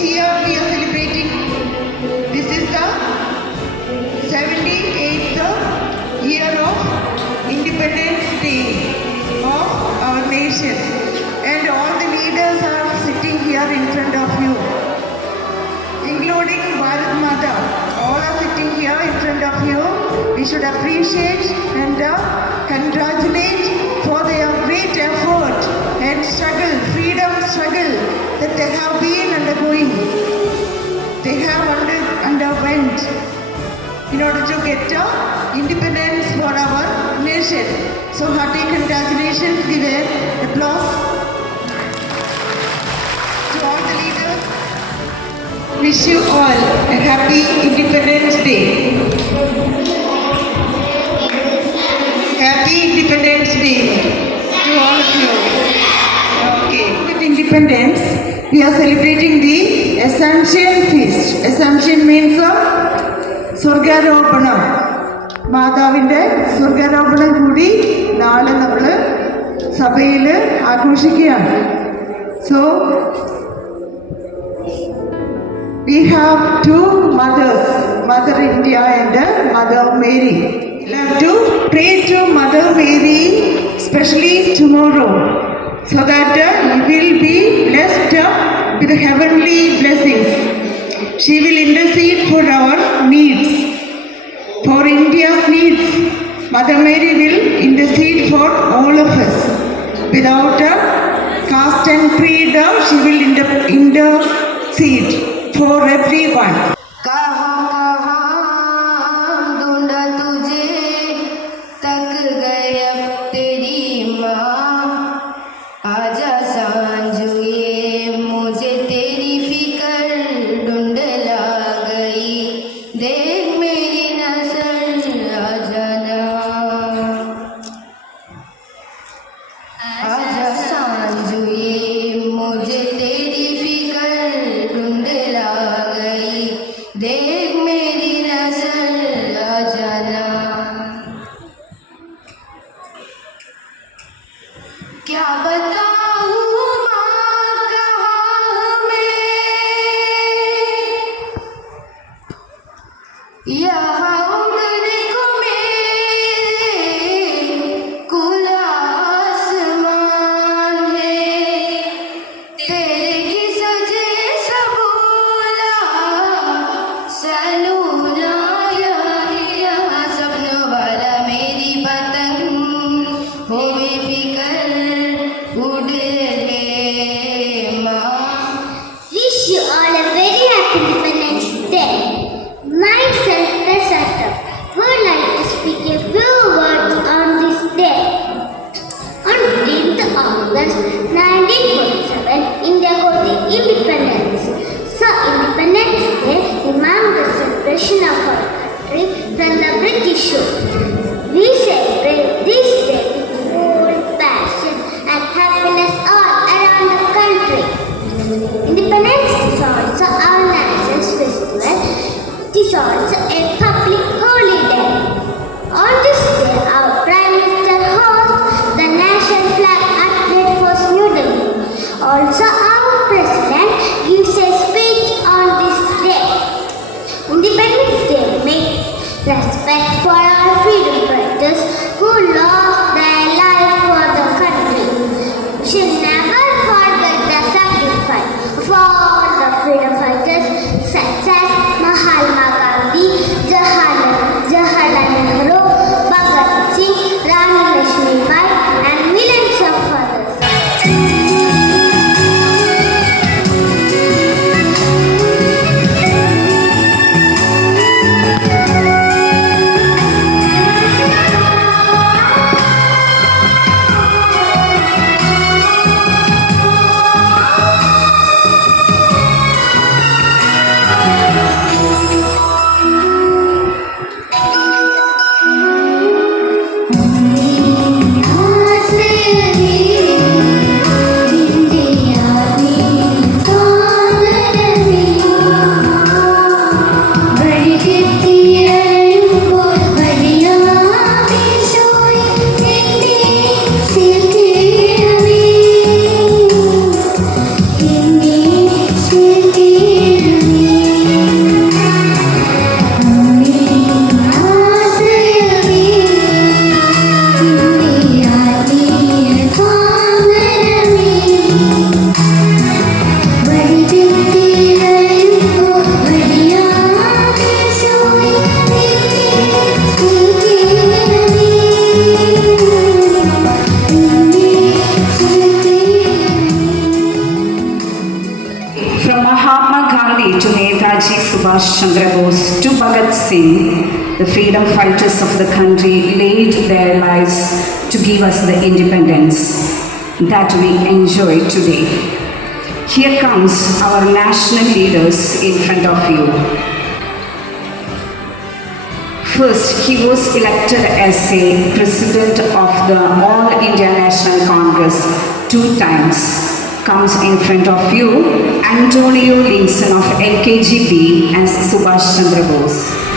year we are celebrating. This is the 78th year of Independence Day of our nation. And all the leaders are sitting here in front of you, including Bharat Mata. All are sitting here in front of you. We should appreciate and congratulate for their great effort and struggle, freedom struggle that they have been undergoing. They have underwent in order to get independence for our nation. So hearty congratulations, give an applause to all the leaders. Wish you all a happy Independence Day. Happy Independence Day to all of you. Okay. With independence, we are celebrating the Assumption Feast. Assumption means സ്വർഗാരോപണം. മാതാവിൻ്റെ സ്വർഗാരോപണം കൂടി നാളെ നമ്മൾ സഭയിൽ ആഘോഷിക്കുകയാണ്. So we have two mothers, Mother India and Mother Mary. We have to pray to Mother Mary, especially tomorrow, so that we will be blessed with heavenly blessings. She will intercede for our needs, for India's needs. Mother Mary will intercede for all of us. Without caste and creed, she will intercede for everyone. क्या बताऊं माँ कहाँ मैं, यहाँ उड़ने को मेरे खुला आसमान है, तेरे की सजे सबोला सलून आया है यहाँ, सपनों वाला मेरी पतंग हो बेफिक्र उड़ ले माँ. Wish you all a very happy Independence Day. Myself, Prasada, would like to speak a few words on this day. On 15th August 1947, India got the independence. So, Independence Day reminds the celebration of our country from the British rule. We celebrate this day with full passion and happiness all around the country. Independence is also our national festival. It is also a public holiday. On this day, our Prime Minister hosts the national flag at Red Fort, New Delhi. Also, our President gives a speech on this day. Independence Day makes respect for our freedom fighters who lost their life for the country. We should never forget the sacrifice of all the freedom fighters such as Mahatma Gandhi, Jawaharlal Nehru, Bhagat Singh, Rani Lakshmibai and millions of others. Subhash Chandra Bose to Bhagat Singh, the freedom fighters of the country laid their lives to give us the independence that we enjoy today. Here comes our national leaders in front of you. First, he was elected as a president of the All India National Congress 2 times. Comes in front of you, Antonio Linson of LKGB as Subhash Chandra Bose.